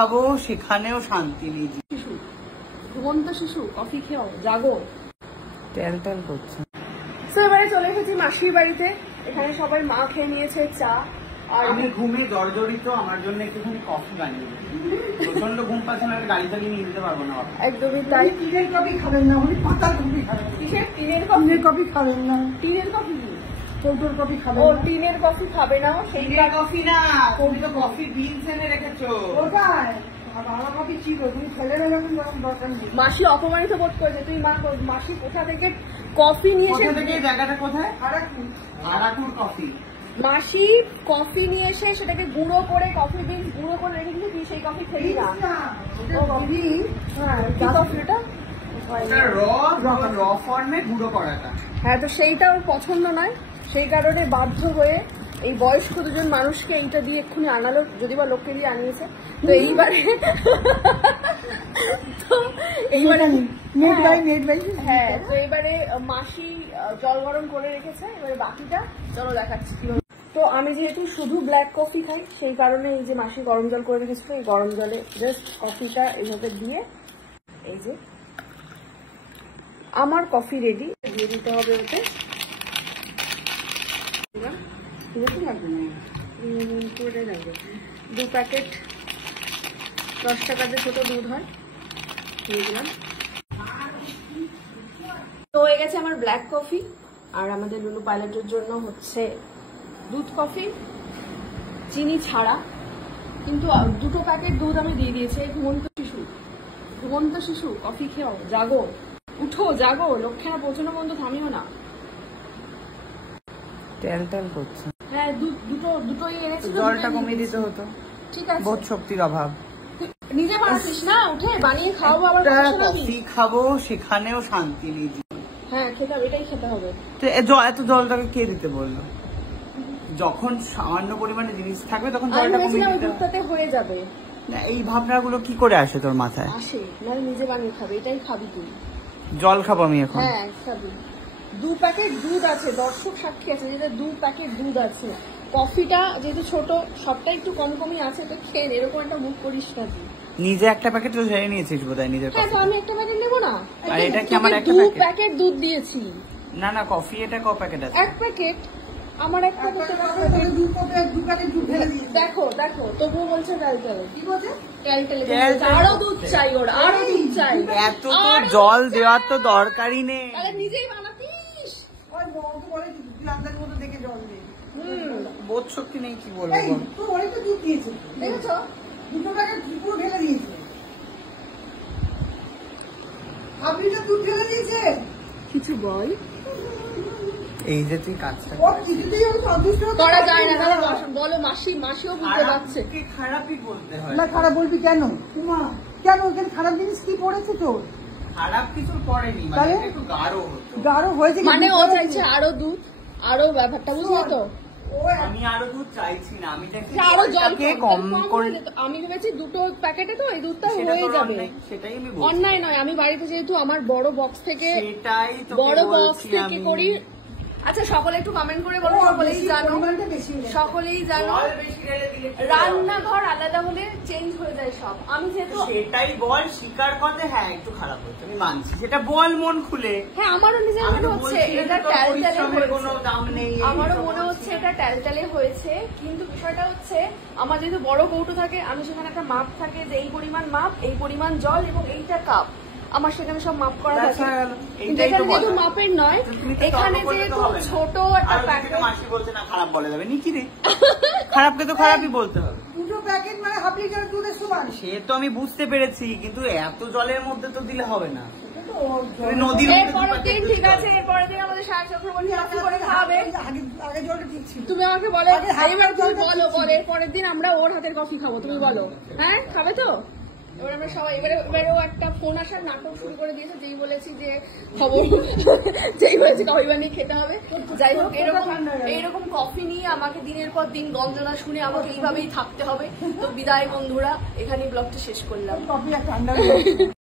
খাবো সেখানেও শান্তি নেই। শিশু, ঘুমন্ত শিশু, কফি খেও, জাগো। তেল তেল করছে। এবারে চলে এসেছি মাসির বাড়িতে। এখানে সবাই মা খেয়ে নিয়েছে চা, আর আমি ঘুমে জর্জরিত, আমার জন্য একটুখানি কফি বানিয়ে প্রচন্ড ঘুম পাচ্ছে না, গাড়ি চালিয়ে নিয়ে যেতে পারবো না। একদমই তাই। টিনের কফি খাবেন না, উনি পাতার কফি খাবেন। কিসের টিনের কফি খাবেন না, টিনের কফি? কৌটোর কফি খাবেন। ও টিনের কফি খাবে না, সেইটা কফি না, তুমি তো কফি বিনস এনে রেখেছো। কোথায় ভালো কফি ছিল, তুমি ফেলে দেবেন দরকার নেই। মাসি অপমানিত বোধ করেছে। তুই মাসি কোথা থেকে কফি নিয়ে এসে, জায়গাটা কোথায়? আরাকুর কফি। মাসি কফি নিয়ে এসে সেটাকে গুঁড়ো করে, কফি বিনস গুঁড়ো করে রেখে দিয়েছে, তুই সেই কফি খেলি না। হ্যাঁ, তো সেইটা ওর পছন্দ নয়, সেই কারণে বাধ্য হয়ে এই বয়স্ক দুজন মানুষকে এইটা দিয়ে এক্ষুনি আনালো, যদি বা লোককে দিয়ে আনিয়েছে। তো এইবারে হ্যাঁ, তো এবারে মাসি জল গরম করে রেখেছে, এবারে বাকিটা চলো দেখাচ্ছি কিভাবে। তো আমি যেহেতু শুধু ব্ল্যাক কফি খাই, সেই কারণে এই যে মাসি গরম জল করে রেখেছিল, এই গরম জলে জাস্ট কফিটা এইভাবে দিয়ে, এই যে আমার কফি রেডি, দিয়ে দিতে হবে ওতে। দু প্যাকেট 10 টাকার যে ছোট দুধ হয়, দিয়ে দিলাম। তো হয়ে গেছে আমার ব্ল্যাক কফি, আর আমাদের লুলু পাইলটের জন্য হচ্ছে দুধ কফি, চিনি ছাড়া। কিন্তু 2 প্যাকেট দুধ আমি দিয়ে দিয়েছি। ঘুমন্ত শিশু, কফি খেও, জাগো, উঠো, জাগো, লক্ষ্যে না পৌঁছানো বন্ধু, থামিও না। তেল তেল করছে। হ্যাঁ, দুটোই এনেছি। জলটা কমিয়ে দিতে হতো। ঠিক আছে, বোধ শক্তির অভাব। নিজে বানাতিস না, উঠে বানিয়ে খাওয়াবো। আবার কফি খাবো সেখানেও শান্তি নেই। হ্যাঁ, খেতে হবে, এটাই খেতে হবে। এত জলটাকে কে দিতে বললো? যখন সামান্য পরিমাণে জিনিস থাকবে তখন জলটা কমিয়ে দিতে দুধটাতে হয়ে যাবে। এই ভাবনাগুলো কি করে আসে তোর মাথায়? আসে, মানে নিজে বানিয়ে খাবে, এটাই খাবি তুই। জল খাবো আমি এখন? হ্যাঁ, খাবি। 2 প্যাকেট দুধ আছে, দর্শক সাক্ষী আছে, যেটা 2 প্যাকেট দুধ আছে। কফিটা যেহেতু ছোট, সবটা একটু কম কমই আছে, তো খেয়ে এরকম একটা মুখ করিস না তুই। নিজে একটা প্যাকেট তো ঝেড়ে নিয়েছিস বোধহয় নিজের। হ্যাঁ, তো আমি একটা প্যাকেট নেবো না? আর এটা কি আমার একটা 2 প্যাকেট দুধ দিয়েছি। না কফি এটা ক প্যাকেট আছে? 1 প্যাকেট। আমার 1 প্যাকেট। দেখো তবুও বলছে টালটালে। কি বলছে? টালটালে। আরো দুধ চাই ওর, আরো দুধ চাই। এত তো জল দেওয়ার তো দরকারই নেই। তাহলে নিজেই বানাতিস। ওই বউকে বলে গ্লাসের মতো দেখে জল দে। বোধ শক্তি নেই, কি বলবো বল। তো ওই তো দুধ দিয়েছে, দেখেছো? 2 প্যাকেট পুরো ঢেলে দিয়েছে। আপনি তো দুধ ঢেলে দিয়েছে। কিছু বল। এই যে তুই কাজটা করা যায় না, বলো। মাসিও বুঝতে পারছে। খারাপই বলতে হয় না, খারাপ বলবি কেন? কেন ওখানে খারাপ জিনিস কি পড়েছে তোর? খারাপ কিছু পড়েনি, মানে একটু গাঢ় হয়েছে, মানে ও চাইছে আরো দুধ, আরো ব্যাপারটা বুঝলি তো? আমি আরো দুধ চাইছি না, আমি চাইছি আরো জল কম করে। আমি ভেবেছি 2 প্যাকেটে তো এই দুধটা হয়ে যাবে। সেটাই আমি অন্যায় নয়, আমি বাড়িতে যেহেতু আমার বড় বক্স থেকে করি। আচ্ছা, সকলে একটু কমেন্ট করে বলো। সকলেই জানো রান্নাঘর আলাদা হলে চেঞ্জ হয়ে যায় সব। আমি যেহেতু সেটাই বল, স্বীকার করতে। হ্যাঁ, একটু খারাপ হচ্ছে, আমি মানছি, সেটা বল মন খুলে। হ্যাঁ, আমারও নিজের মনে হচ্ছে এটা ট্যালটালে কোনো দাম নেই। আমারও মনে হচ্ছে এটা ট্যালটালে হয়েছে, কিন্তু বিষয়টা হচ্ছে আমার যেহেতু বড় কৌটো থাকে, আমি সেখানে একটা মাপ থাকে যে এই পরিমাণ মাপ, এই পরিমাণ জল এবং এইটা কাপ, আমার সেখানে সব মাপ করা থাকে। কিন্তু এখানে যেহেতু মাপের নয়, এখানে যেহেতু ছোট একটা প্যাকেট। মাসি বলছে না খারাপ বলে যাবে, নিচি রে। খারাপকে তো খারাপই বলতে হবে। 2 প্যাকেট মানে হাফ লিটার দুধের সমান। সে তো আমি বুঝতে পেরেছি, কিন্তু এত জলের মধ্যে তো দিলে হবে না। নদীর ঠিক আছে, এরপরের দিন আমাদের শাক চক্রবর্তী কফি করে খাওয়াবে। আগে জলটা ঠিক ছিল। তুমি আমাকে বলো, বলো এরপরের দিন আমরা ওর হাতের কফি খাবো, তুমি বলো। হ্যাঁ, খাবে তো? এবার আমরা সবাই এবারেও একটা ফোন আসার নাটক শুরু করে দিয়েছে, যেই বলেছি যে খবর, যেই বলেছি কফি বানিয়ে খেতে হবে। যাই হোক, এইরকম কফি নিয়ে আমাকে দিনের পর দিন গঞ্জনা শুনে আমাকে এইভাবেই থাকতে হবে। তো বিদায় বন্ধুরা, এখানেই ব্লগটা শেষ করলাম। কফি ঠান্ডা